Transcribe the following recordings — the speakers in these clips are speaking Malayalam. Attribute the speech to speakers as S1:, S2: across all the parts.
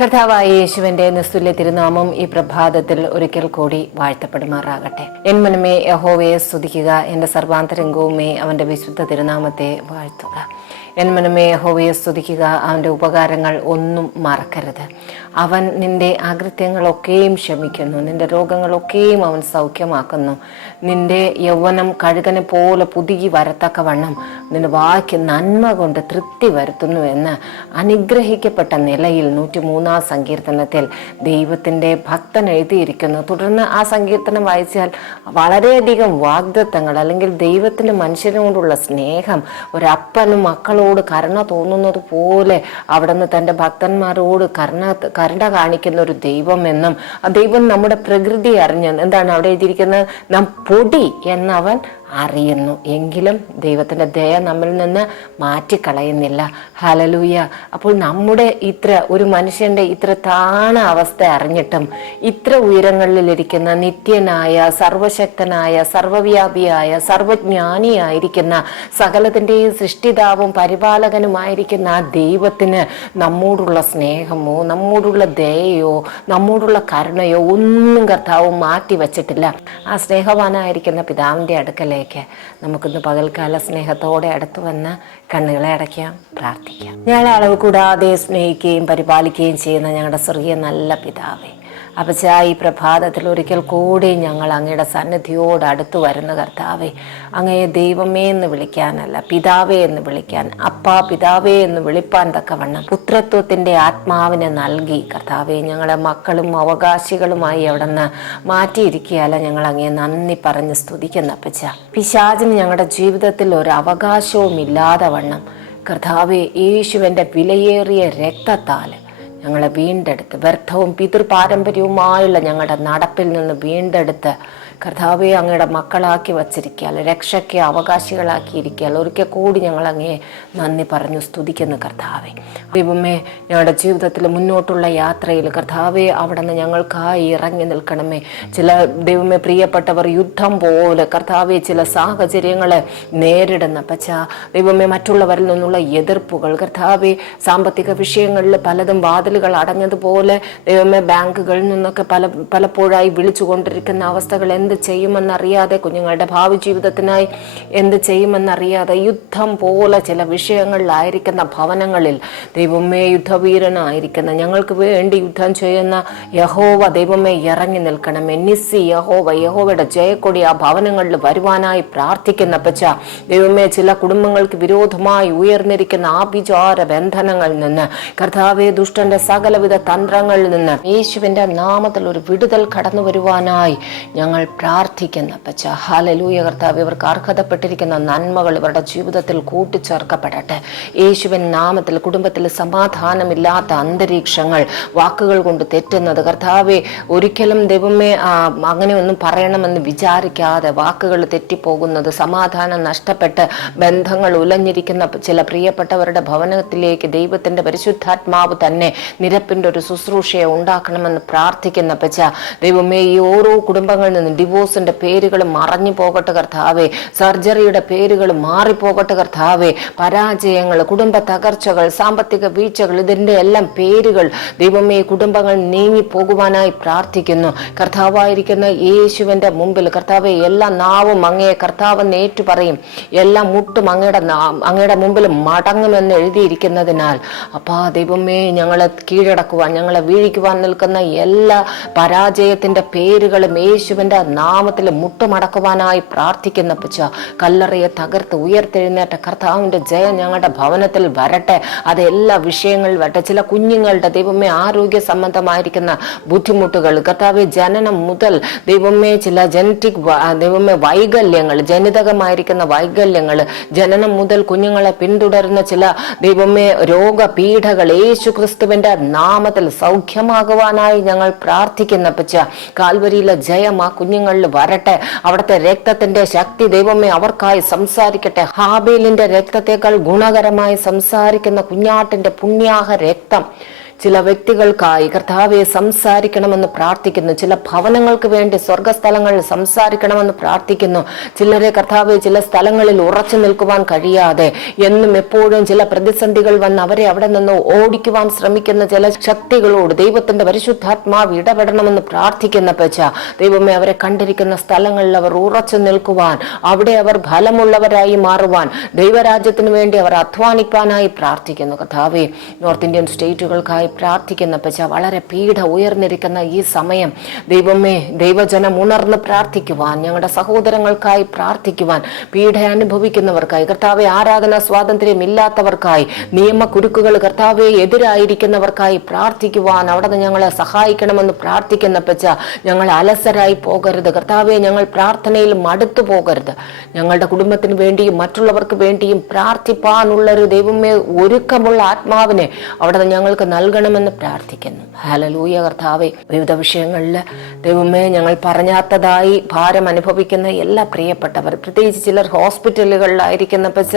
S1: കർത്താവായ യേശുവിന്റെ നിസ്തുല്യ തിരുനാമം ഈ പ്രഭാതത്തിൽ ഒരിക്കൽ കൂടി വാഴ്ത്തപ്പെടുമാറാകട്ടെ. എൻ മനമേ യഹോവയെ സ്തുതിക്കുക. എന്റെ സർവാന്തരംഗവുമേ അവന്റെ വിശുദ്ധ തിരുനാമത്തെ വാഴ്ത്തുക. എൻ മനമേ യഹോവയെ സ്തുതിക്കുക. അവന്റെ ഉപകാരങ്ങൾ ഒന്നും മറക്കരുത്. അവൻ നിന്റെ ആകൃത്യങ്ങളൊക്കെയും ക്ഷമിക്കുന്നു നിന്റെ രോഗങ്ങളൊക്കെയും അവൻ സൗഖ്യമാക്കുന്നു. നിന്റെ യൗവനം കഴുകനെ പോലെ പുതുകി വരത്തക്കവണ്ണം നിന്റെ വാക്ക് നന്മ കൊണ്ട് തൃപ്തി വരുത്തുന്നു എന്ന് അനുഗ്രഹിക്കപ്പെട്ട നിലയിൽ നൂറ്റി മൂന്നാം സങ്കീർത്തനത്തിൽ ദൈവത്തിന്റെ ഭക്തൻ എഴുതിയിരിക്കുന്നു. തുടർന്ന് ആ സങ്കീർത്തനം വായിച്ചാൽ വളരെയധികം വാഗ്ദത്തങ്ങൾ അല്ലെങ്കിൽ ദൈവത്തിന് മനുഷ്യനോടുള്ള സ്നേഹം ഒരപ്പനും മക്കളോട് കരുണ തോന്നുന്നത് പോലെ അവിടുന്ന് തന്റെ ഭക്തന്മാരോട് കരുണ കരുണ കാണിക്കുന്ന ഒരു ദൈവം എന്നും ആ ദൈവം നമ്മുടെ പ്രകൃതി അറിഞ്ഞ് എന്താണ് അവിടെ എഴുതിയിരിക്കുന്നത്? നാം പൊടി എന്നവൻ അറിയുന്നു. എങ്കിലും ദൈവത്തിന്റെ ദയ നമ്മിൽ നിന്ന് മാറ്റിക്കളയുന്നില്ല. ഹലലൂയ അപ്പോൾ നമ്മുടെ ഇത്ര ഒരു മനുഷ്യന്റെ ഇത്ര താണ അവസ്ഥ അറിഞ്ഞിട്ടും ഇത്ര ഉയരങ്ങളിലിരിക്കുന്ന നിത്യനായ സർവശക്തനായ സർവവ്യാപിയായ സർവജ്ഞാനിയായിരിക്കുന്ന സകലത്തിന്റെയും സൃഷ്ടിതാവും പരിപാലകനുമായിരിക്കുന്ന ആ ദൈവത്തിന് നമ്മോടുള്ള സ്നേഹമോ നമ്മോടുള്ള ദയയോ നമ്മോടുള്ള കരുണയോ ഒന്നും കർത്താവും മാറ്റി വച്ചിട്ടില്ല ആ സ്നേഹവാനായിരിക്കുന്ന പിതാവിന്റെ അടുക്കലേക്ക് നമുക്കിന്ന് പകൽക്കാല സ്നേഹത്തോടെ അടുത്ത് വന്ന് കണ്ണുകളെ അടയ്ക്കാം പ്രാർത്ഥിക്കാം. ഞങ്ങളെ അളവ് കൂടാതെ സ്നേഹിക്കുകയും പരിപാലിക്കുകയും ചെയ്യുന്ന ഞങ്ങളുടെ ചെറിയ നല്ല പിതാവേ അപ്പച്ച ഈ പ്രഭാതത്തിൽ ഒരിക്കൽ കൂടി ഞങ്ങൾ അങ്ങയുടെ സന്നിധിയോട് അടുത്തു വരുന്ന കർത്താവെ. അങ്ങയെ ദൈവമേ എന്ന് വിളിക്കാനല്ല പിതാവേ എന്ന് വിളിക്കാൻ അപ്പാ പിതാവേ എന്ന് വിളിപ്പാൻ തക്കവണ്ണം പുത്രത്വത്തിന്റെ ആത്മാവിനെ നൽകി കർത്താവെ. ഞങ്ങളെ മക്കളും അവകാശികളുമായി അവിടെ നിന്ന് മാറ്റിയിരിക്കുകയല്ല ഞങ്ങൾ അങ്ങയെ നന്ദി പറഞ്ഞ് സ്തുതിക്കുന്ന അപ്പച്ച. പിശാചിന് ഞങ്ങളുടെ ജീവിതത്തിൽ ഒരു അവകാശവും ഇല്ലാതെ വണ്ണം. കർത്താവെ യേശുവിന്റെ വിലയേറിയ രക്തത്താൽ ഞങ്ങളെ വീണ്ടെടുത്ത് വ്യർത്ഥവും പിതൃപാരമ്പര്യവുമായുള്ള ഞങ്ങളുടെ നടപ്പിൽ നിന്ന് വീണ്ടെടുത്ത് കർത്താവെ അങ്ങയുടെ മക്കളാക്കി വച്ചിരിക്കാൽ രക്ഷയ്ക്ക് അവകാശികളാക്കിയിരിക്കാൽ ഒരിക്കൽ കൂടി ഞങ്ങൾ അങ്ങേ നന്ദി പറഞ്ഞു സ്തുതിക്കുന്നു കർത്താവെ. ദൈവമേ ഞങ്ങളുടെ ജീവിതത്തിൽ മുന്നോട്ടുള്ള യാത്രയിൽ കർത്താവെ അവിടെ നിന്ന് ഞങ്ങൾക്കായി ഇറങ്ങി നിൽക്കണമേ. ചില ദൈവമേ പ്രിയപ്പെട്ടവർ യുദ്ധം പോലെ കർത്താവെ ചില സാഹചര്യങ്ങളെ നേരിടുന്ന പച്ച ദൈവമേ മറ്റുള്ളവരിൽ നിന്നുള്ള എതിർപ്പുകൾ കർത്താവെ സാമ്പത്തിക വിഷയങ്ങളിൽ പലതും വാതിലുകൾ അടഞ്ഞതുപോലെ ദൈവമേ ബാങ്കുകളിൽ നിന്നൊക്കെ പല പലപ്പോഴായി വിളിച്ചുകൊണ്ടിരിക്കുന്ന അവസ്ഥകൾ എന്ത് ചെയ്യുമെന്നറിയാതെ കുഞ്ഞുങ്ങളുടെ ഭാവി ജീവിതത്തിനായി എന്ത് ചെയ്യുമെന്നറിയാതെ യുദ്ധം പോലെ ചില വിഷയങ്ങളിലായിരിക്കുന്ന ഭവനങ്ങളിൽ ദൈവമേ യുദ്ധവീരനായിരിക്കുന്ന ഞങ്ങൾക്ക് വേണ്ടി യുദ്ധം ചെയ്യുന്ന യഹോവ ദൈവമേ ഇറങ്ങി നിൽക്കണമേ. നിസ്സി യഹോവ യഹോവയുടെ ജയക്കൊടി ആ ഭവനങ്ങളിൽ വരുവാനായി പ്രാർത്ഥിക്കുന്ന പച്ച ദൈവമേ ചില കുടുംബങ്ങൾക്ക് വിരോധമായി ഉയർന്നിരിക്കുന്ന ആഭിചാര ബന്ധനങ്ങളിൽ നിന്ന് കർത്താവെ ദുഷ്ടന്റെ സകലവിധ തന്ത്രങ്ങളിൽ നിന്ന് യേശുവിന്റെ നാമത്തിൽ ഒരു വിടുതൽ കടന്നു വരുവാനായി ഞങ്ങൾ പ്രാർത്ഥിക്കുന്ന പച്ച ഹാലലൂയ കർത്താവ് ഇവർക്ക് അർഹതപ്പെട്ടിരിക്കുന്ന നന്മകൾ ഇവരുടെ ജീവിതത്തിൽ കൂട്ടിച്ചേർക്കപ്പെടട്ടെ. യേശുവൻ നാമത്തിൽ കുടുംബത്തിൽ സമാധാനമില്ലാത്ത അന്തരീക്ഷങ്ങൾ വാക്കുകൾ കൊണ്ട് തെറ്റുന്നത്. കർത്താവെ ഒരിക്കലും ദൈവമേ അങ്ങനെയൊന്നും പറയണമെന്ന് വിചാരിക്കാതെ വാക്കുകൾ തെറ്റിപ്പോകുന്നത് സമാധാനം നഷ്ടപ്പെട്ട് ബന്ധങ്ങൾ ഉലഞ്ഞിരിക്കുന്ന ചില പ്രിയപ്പെട്ടവരുടെ ഭവനത്തിലേക്ക് ദൈവത്തിന്റെ പരിശുദ്ധാത്മാവ് തന്നെ നിരപ്പിന്റെ ഒരു ശുശ്രൂഷയെ ഉണ്ടാക്കണമെന്ന് പ്രാർത്ഥിക്കുന്ന പച്ച ദൈവമേ ഈ ഓരോ കുടുംബങ്ങളിൽ നിന്ന് ഡിവോഴ്സിന്റെ പേരുകൾ മറഞ്ഞു പോകട്ടെ കർത്താവേ. സർജറിയുടെ പേരുകൾ മാറിപ്പോകട്ടെ കർത്താവേ. പരാജയങ്ങൾ കുടുംബ തകർച്ചകൾ സാമ്പത്തിക വീഴ്ചകൾ ഇതിന്റെ എല്ലാം പേരുകൾ ദൈവമേ കുടുംബങ്ങൾ നീങ്ങി പോകുവാനായി പ്രാർത്ഥിക്കുന്നു. കർത്താവായിരിക്കുന്ന യേശുവിന്റെ മുമ്പിൽ കർത്താവെ എല്ലാ നാവും അങ്ങയെ കർത്താവെന്ന് ഏറ്റു പറയും എല്ലാ മുട്ടും അങ്ങയുടെ അങ്ങയുടെ മുമ്പിൽ മടങ്ങുമെന്ന് എഴുതിയിരിക്കുന്നതിനാൽ അപ്പാ ദൈവമേ ഞങ്ങളെ കീഴടക്കുവാൻ ഞങ്ങളെ വീഴിക്കുവാൻ നിൽക്കുന്ന എല്ലാ പരാജയത്തിന്റെ പേരുകളും യേശുവിന്റെ നാമത്തിൽ മുട്ടുമടക്കുവാനായി പ്രാർത്ഥിക്കുന്ന പുച്ച കല്ലറയെ തകർത്ത് ഉയർത്തെഴുന്നേറ്റ കർത്താവിന്റെ ജയം ഞങ്ങളുടെ ഭവനത്തിൽ വരട്ടെ. അത് എല്ലാ വിഷയങ്ങളിൽ വരട്ടെ. ചില കുഞ്ഞുങ്ങളുടെ ദൈവമേ ആരോഗ്യ സംബന്ധമായിരിക്കുന്ന ബുദ്ധിമുട്ടുകൾ കർത്താവ് ജനനം മുതൽ ദൈവമേ ചില ജനറ്റിക് ദൈവമേ വൈകല്യങ്ങൾ ജനിതകമായിരിക്കുന്ന വൈകല്യങ്ങൾ ജനനം മുതൽ കുഞ്ഞുങ്ങളെ പിന്തുടരുന്ന ചില ദൈവമേ രോഗപീഠകൾ യേശു ക്രിസ്തുവിന്റെ നാമത്തിൽ സൗഖ്യമാകുവാനായി ഞങ്ങൾ പ്രാർത്ഥിക്കുന്ന പച്ച കാൽവരിയിലെ ജയം ആ കുഞ്ഞുങ്ങളിൽ വരട്ടെ. അവിടുത്തെ രക്തത്തിന്റെ ശക്തി ദൈവമേ അവർക്കായി സംസാരിക്കട്ടെ. ഹാബേലിന്റെ രക്തത്തെക്കാൾ ഗുണകരമായി സംസാരിക്കുന്ന കുഞ്ഞാട്ടിന്റെ പുണ്യാഹ രക്തം. ചില വ്യക്തികൾക്കായി കർത്താവെ സംസാരിക്കണമെന്ന് പ്രാർത്ഥിക്കുന്നു. ചില ഭവനങ്ങൾക്ക് വേണ്ടി സ്വർഗസ്ഥലങ്ങളിൽ സംസാരിക്കണമെന്ന് പ്രാർത്ഥിക്കുന്നു. ചിലരെ കർത്താവെ ചില സ്ഥലങ്ങളിൽ ഉറച്ചു നിൽക്കുവാൻ കഴിയാതെ എന്നും എപ്പോഴും ചില പ്രതിസന്ധികൾ വന്ന് അവരെ അവിടെ നിന്ന് ഓടിക്കുവാൻ ശ്രമിക്കുന്ന ചില ശക്തികളോട് ദൈവത്തിന്റെ പരിശുദ്ധാത്മാവ് ഇടപെടണമെന്ന് പ്രാർത്ഥിക്കുന്ന പച്ച ദൈവമേ അവരെ കണ്ടിരിക്കുന്ന സ്ഥലങ്ങളിൽ അവർ ഉറച്ചു നിൽക്കുവാൻ അവിടെ അവർ ഫലമുള്ളവരായി മാറുവാൻ ദൈവരാജ്യത്തിന് വേണ്ടി അവർ അധ്വാനിപ്പാനായി പ്രാർത്ഥിക്കുന്നു. കഥാവേ നോർത്ത് ഇന്ത്യൻ സ്റ്റേറ്റുകൾക്കായി പ്രാർത്ഥിക്കുന്ന പച്ച വളരെ പീഡ ഉയർന്നിരിക്കുന്ന ഈ സമയം ദൈവമേ ദൈവജനം ഉണർന്ന് പ്രാർത്ഥിക്കുവാൻ ഞങ്ങളുടെ സഹോദരങ്ങൾക്കായി പ്രാർത്ഥിക്കുവാൻ പീഡ അനുഭവിക്കുന്നവർക്കായി കർത്താവെ ആരാധന സ്വാതന്ത്ര്യം ഇല്ലാത്തവർക്കായി നിയമ കുരുക്കുകൾ കർത്താവെ എതിരായിരിക്കുന്നവർക്കായി പ്രാർത്ഥിക്കുവാൻ അവിടെ നിന്ന് ഞങ്ങളെ സഹായിക്കണമെന്ന് പ്രാർത്ഥിക്കുന്ന പച്ച ഞങ്ങൾ അലസരായി പോകരുത്. കർത്താവെ ഞങ്ങൾ പ്രാർത്ഥനയിൽ മടുത്തു പോകരുത്. ഞങ്ങളുടെ കുടുംബത്തിന് വേണ്ടിയും മറ്റുള്ളവർക്ക് വേണ്ടിയും പ്രാർത്ഥിപ്പാനുള്ള ഒരു ദൈവമേ ഒരുക്കമുള്ള ആത്മാവിനെ അവിടെ ഞങ്ങൾക്ക് ഞങ്ങൾക്ക് നൽകണമെന്ന് പ്രാർത്ഥിക്കുന്നു. ഹലലൂയ കർത്താവെ വിവിധ വിഷയങ്ങളിൽ ദൈവമേ ഞങ്ങൾ പറഞ്ഞാത്തതായി ഭാരം അനുഭവിക്കുന്ന എല്ലാ പ്രിയപ്പെട്ടവർ പ്രത്യേകിച്ച് ചിലർ ഹോസ്പിറ്റലുകളിലായിരിക്കുന്ന പച്ച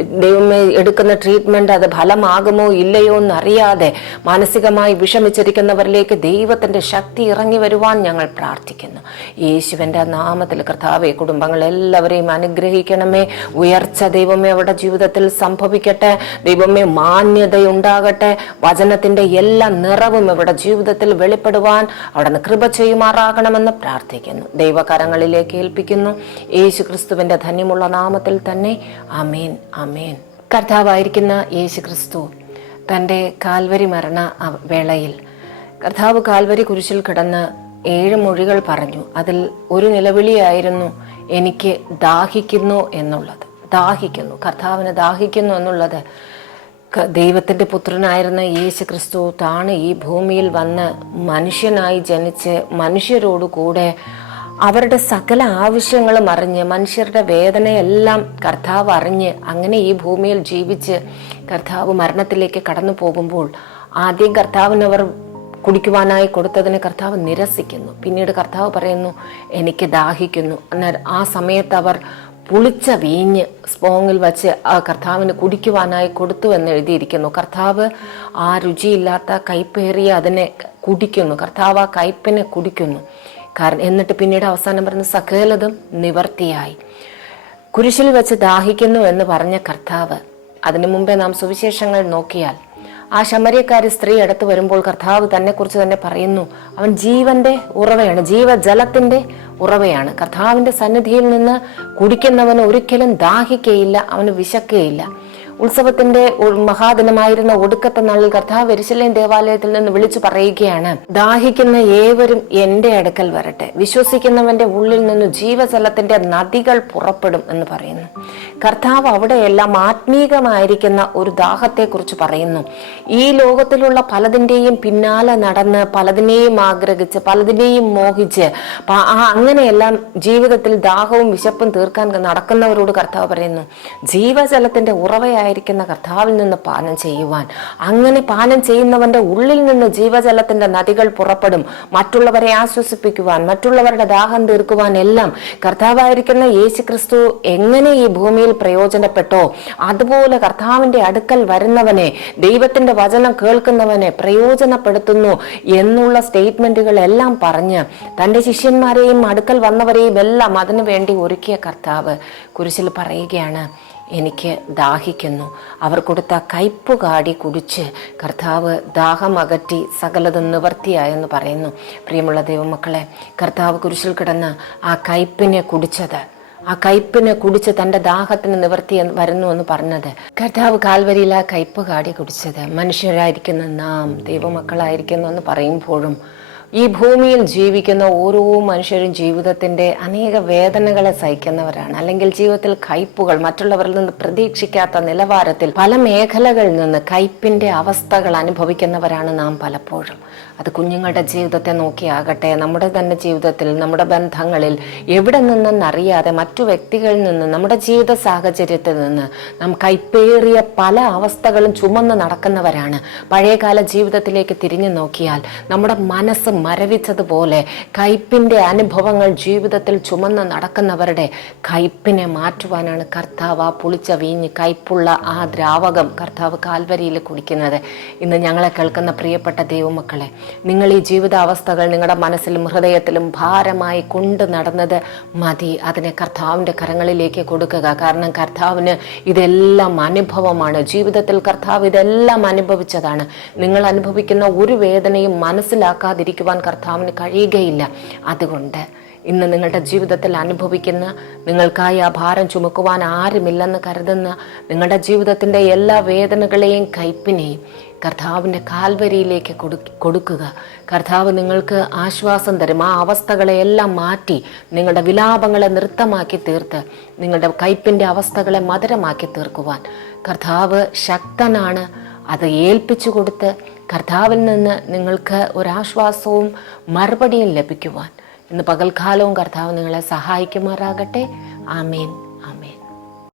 S1: ദൈവമേ എടുക്കുന്ന ട്രീറ്റ്മെന്റ് അത് ഫലമാകുമോ ഇല്ലയോ എന്നറിയാതെ മാനസികമായി വിഷമിച്ചിരിക്കുന്നവരിലേക്ക് ദൈവത്തിന്റെ ശക്തി ഇറങ്ങി വരുവാൻ ഞങ്ങൾ പ്രാർത്ഥിക്കുന്നു. യേശുവിന്റെ നാമത്തിൽ കർത്താവെ കുടുംബങ്ങളെല്ലാവരെയും അനുഗ്രഹിക്കണമേ. ഉയർച്ച ദൈവമേ അവരുടെ ജീവിതത്തിൽ സംഭവിക്കട്ടെ. ദൈവമേ മാന്യതയുണ്ടാകട്ടെ. വചനത്തിന്റെ എല്ലാ നിറവും ഇവിടെ ജീവിതത്തിൽ വെളിപ്പെടുവാൻ അവിടെ നിന്ന് കൃപ ചെയ്യുമാറാകണമെന്ന് പ്രാർത്ഥിക്കുന്നു. ദൈവകരങ്ങളിലേക്ക് ഏൽപ്പിക്കുന്നു. യേശു ക്രിസ്തുവിന്റെ ധന്യമുള്ള നാമത്തിൽ തന്നെ അമേൻ അമേൻ കർത്താവായിരിക്കുന്ന യേശു ക്രിസ്തു തന്റെ കാൽവരി മരണ വേളയിൽ കർത്താവ് കാൽവരി കുരിശിൽ കിടന്ന് ഏഴ് മൊഴികൾ പറഞ്ഞു. അതിൽ ഒരു നിലവിളിയായിരുന്നു എനിക്ക് ദാഹിക്കുന്നു എന്നുള്ളത്. ദാഹിക്കുന്നു. കർത്താവിന് ദാഹിക്കുന്നു എന്നുള്ളത് ദൈവത്തിന്റെ പുത്രനായിരുന്ന യേശു ക്രിസ്തു താണ് ഈ ഭൂമിയിൽ വന്ന് മനുഷ്യനായി ജനിച്ച് മനുഷ്യരോട് കൂടെ അവരുടെ സകല ആവശ്യങ്ങളും അറിഞ്ഞ് മനുഷ്യരുടെ വേദനയെല്ലാം കർത്താവ് അറിഞ്ഞ് അങ്ങനെ ഈ ഭൂമിയിൽ ജീവിച്ച് കർത്താവ് മരണത്തിലേക്ക് കടന്നു പോകുമ്പോൾ ആദ്യം കർത്താവിനവർ കുടിക്കുവാനായി കൊടുത്തതിനെ കർത്താവ് നിരസിക്കുന്നു. പിന്നീട് കർത്താവ് പറയുന്നു എനിക്ക് ദാഹിക്കുന്നു. എന്നാൽ ആ സമയത്ത് അവർ പുളിച്ച വീഞ്ഞ് സ്പോങ്ങിൽ വച്ച് ആ കർത്താവിന് കുടിക്കുവാനായി കൊടുത്തു എന്ന് എഴുതിയിരിക്കുന്നു. കർത്താവ് ആ രുചിയില്ലാത്ത കയ്പേറിയ അതിനെ കുടിക്കുന്നു. കർത്താവ് ആ കയ്പിനെ കുടിക്കുന്നു. കാരണം എന്നിട്ട് പിന്നീട് അവസാനം പറഞ്ഞ സകലതും നിവർത്തിയായി. കുരിശിൽ വെച്ച് ദാഹിക്കുന്നു എന്ന് പറഞ്ഞ കർത്താവ് അതിനു മുമ്പേ നാം സുവിശേഷങ്ങൾ നോക്കിയാൽ ആ ശമര്യക്കാരി സ്ത്രീ അടുത്ത് വരുമ്പോൾ കർത്താവ് തന്നെ കുറിച്ച് തന്നെ പറയുന്നു അവൻ ജീവന്റെ ഉറവയാണ് ജീവജലത്തിന്റെ ഉറവയാണ്. കർത്താവിന്റെ സന്നിധിയിൽ നിന്ന് കുടിക്കുന്നവന് ഒരിക്കലും ദാഹിക്കയില്ല അവന് വിശക്കുകയില്ല. ഉത്സവത്തിന്റെ മഹാദിനമായിരുന്ന ഒടുക്കത്തെ നാളിൽ കർത്താവ് എരിശലേം ദേവാലയത്തിൽ നിന്ന് വിളിച്ചു പറയുകയാണ് ദാഹിക്കുന്ന ഏവരും എന്റെ അടുക്കൽ വരട്ടെ. വിശ്വസിക്കുന്നവന്റെ ഉള്ളിൽ നിന്ന് ജീവജലത്തിന്റെ നദികൾ പുറപ്പെടും എന്ന് പറയുന്നു. കർത്താവ് അവിടെയെല്ലാം ആത്മീകമായിരിക്കുന്ന ഒരു ദാഹത്തെക്കുറിച്ച് പറയുന്നു. ഈ ലോകത്തിലുള്ള പലതിന്റെയും പിന്നാലെ നടന്ന് പലതിനെയും ആഗ്രഹിച്ച് പലതിനെയും മോഹിച്ച് അങ്ങനെയെല്ലാം ജീവിതത്തിൽ ദാഹവും വിശപ്പും തീർക്കാൻ നടക്കുന്നവരോട് കർത്താവ് പറയുന്നു ജീവജലത്തിന്റെ ഉറവയായിരിക്കുന്ന കർത്താവിൽ നിന്ന് പാനം ചെയ്യുവാൻ. അങ്ങനെ പാനം ചെയ്യുന്നവന്റെ ഉള്ളിൽ നിന്ന് ജീവജലത്തിന്റെ നദികൾ പുറപ്പെടും. മറ്റുള്ളവരെ ആശ്വസിപ്പിക്കുവാൻ മറ്റുള്ളവരുടെ ദാഹം തീർക്കുവാൻ എല്ലാം കർത്താവായിരിക്കുന്ന യേശു ക്രിസ്തു എങ്ങനെ ഈ ഭൂമിയിൽ പ്രയോജനപ്പെട്ടോ? അതുപോലെ കർത്താവിന്റെ അടുക്കൽ വരുന്നവനെ ദൈവത്തിന്റെ വചനം കേൾക്കുന്നവനെ പ്രയോജനപ്പെടുത്തുന്നു എന്നുള്ള സ്റ്റേറ്റ്മെന്റുകൾ എല്ലാം പറഞ്ഞ് തന്റെ ശിഷ്യന്മാരെയും അടുക്കൽ വന്നവരെയും എല്ലാം അതിനു വേണ്ടി ഒരുക്കിയ കർത്താവ് കുരിശിൽ പറയുകയാണ്. എനിക്ക് ദാഹിക്കുന്നു. അവർ കൊടുത്ത കയ്പ് കാടി കുടിച്ച് കർത്താവ് ദാഹം ദാഹമകറ്റി സകലതും നിവർത്തിയായെന്ന് പറയുന്നു. പ്രിയമുള്ള ദൈവമക്കളെ കർത്താവ് കുരിശിൽ കിടന്ന് ആ കയ്പിനെ കുടിച്ചത്. ആ കയ്പിനെ കുടിച്ച് തന്റെ ദാഹത്തിന് നിവർത്തി വരുന്നു എന്ന് പറഞ്ഞത്. കർത്താവ് കാൽവരിയിൽ ആ കയ്പ് കാടി കുടിച്ചത്. മനുഷ്യരായിരിക്കുന്ന നാം ദൈവമക്കളായിരിക്കുന്നു എന്ന് പറയുമ്പോഴും ഈ ഭൂമിയിൽ ജീവിക്കുന്ന ഓരോ മനുഷ്യരും ജീവിതത്തിന്റെ അനേക വേദനകളെ സഹിക്കുന്നവരാണ്. അല്ലെങ്കിൽ ജീവിതത്തിൽ കയ്പുകൾ മറ്റുള്ളവരിൽ നിന്ന് പ്രതീക്ഷിക്കാത്ത നിലവാരത്തിൽ പല മേഖലകളിൽ നിന്ന് കയ്പിന്റെ അവസ്ഥകൾ അനുഭവിക്കുന്നവരാണ് നാം പലപ്പോഴും. അത് കുഞ്ഞുങ്ങളുടെ ജീവിതത്തെ നോക്കിയാകട്ടെ നമ്മുടെ തന്നെ ജീവിതത്തിൽ നമ്മുടെ ബന്ധങ്ങളിൽ എവിടെ നിന്നെന്നറിയാതെ മറ്റു വ്യക്തികളിൽ നിന്ന് നമ്മുടെ ജീവിത സാഹചര്യത്തിൽ നിന്ന് നാം കൈപ്പേറിയ പല അവസ്ഥകളും ചുമന്ന് നടക്കുന്നവരാണ്. പഴയകാല ജീവിതത്തിലേക്ക് തിരിഞ്ഞു നോക്കിയാൽ നമ്മുടെ മനസ്സ് മരവിച്ചതുപോലെ കയ്പിന്റെ അനുഭവങ്ങൾ ജീവിതത്തിൽ ചുമന്ന് നടക്കുന്നവരുടെ കയ്പിനെ മാറ്റുവാനാണ് കർത്താവ് ആ പുളിച്ച വീഞ്ഞ് കയ്പുള്ള ആ ദ്രാവകം കർത്താവ് കാൽവരിയിൽ കുടിക്കുന്നത്. ഇന്ന് ഞങ്ങളെ കേൾക്കുന്ന പ്രിയപ്പെട്ട ദൈവമക്കളെ നിങ്ങൾ ഈ ജീവിതാവസ്ഥകൾ നിങ്ങളുടെ മനസ്സിലും ഹൃദയത്തിലും ഭാരമായി കൊണ്ട് നടന്നത് മതി. അതിനെ കർത്താവിന്റെ കരങ്ങളിലേക്ക് കൊടുക്കുക. കാരണം കർത്താവിന് ഇതെല്ലാം അനുഭവമാണ്. ജീവിതത്തിൽ കർത്താവ് ഇതെല്ലാം അനുഭവിച്ചതാണ്. നിങ്ങൾ അനുഭവിക്കുന്ന ഒരു വേദനയും മനസ്സിലാക്കാതിരിക്കുവാൻ കർത്താവിന് കഴിയുകയില്ല. അതുകൊണ്ട് ഇന്ന് നിങ്ങളുടെ ജീവിതത്തിൽ അനുഭവിക്കുന്ന നിങ്ങൾക്കായി ആ ഭാരം ചുമക്കുവാൻ ആരുമില്ലെന്ന് കരുതുന്ന നിങ്ങളുടെ ജീവിതത്തിന്റെ എല്ലാ വേദനകളെയും കയ്പിനെയും കർത്താവിന്റെ കാൽവരിയിലേക്ക് കൊടുക്കുക. കർത്താവ് നിങ്ങൾക്ക് ആശ്വാസം തരും. ആ അവസ്ഥകളെയെല്ലാം മാറ്റി നിങ്ങളുടെ വിലാപങ്ങളെ നൃത്തമാക്കി തീർത്ത് നിങ്ങളുടെ കയ്പിന്റെ അവസ്ഥകളെ മധുരമാക്കി തീർക്കുവാൻ. കർത്താവ് ശക്തനാണ്. അത് ഏൽപ്പിച്ചു കൊടുത്ത് കർത്താവിൽ നിന്ന് നിങ്ങൾക്ക് ഒരാശ്വാസവും മറുപടിയും ലഭിക്കുവാൻ. ഇന്ന് പകൽക്കാലവും കർത്താവ് നിങ്ങളെ സഹായിക്കുമാറാകട്ടെ. ആമേൻ.